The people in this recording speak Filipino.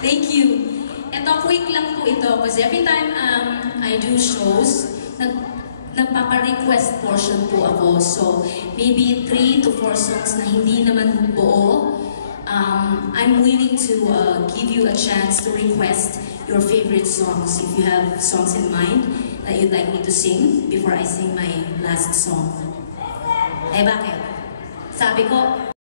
Thank you. Ito, quick lang po ito kasi every time I do shows, nagpapa-request portion po ako. So, maybe 3 to 4 songs na hindi naman buo. I'm willing to give you a chance to request your favorite songs if you have songs in mind that you'd like me to sing before I sing my last song. Eh, bakit? Sabi ko,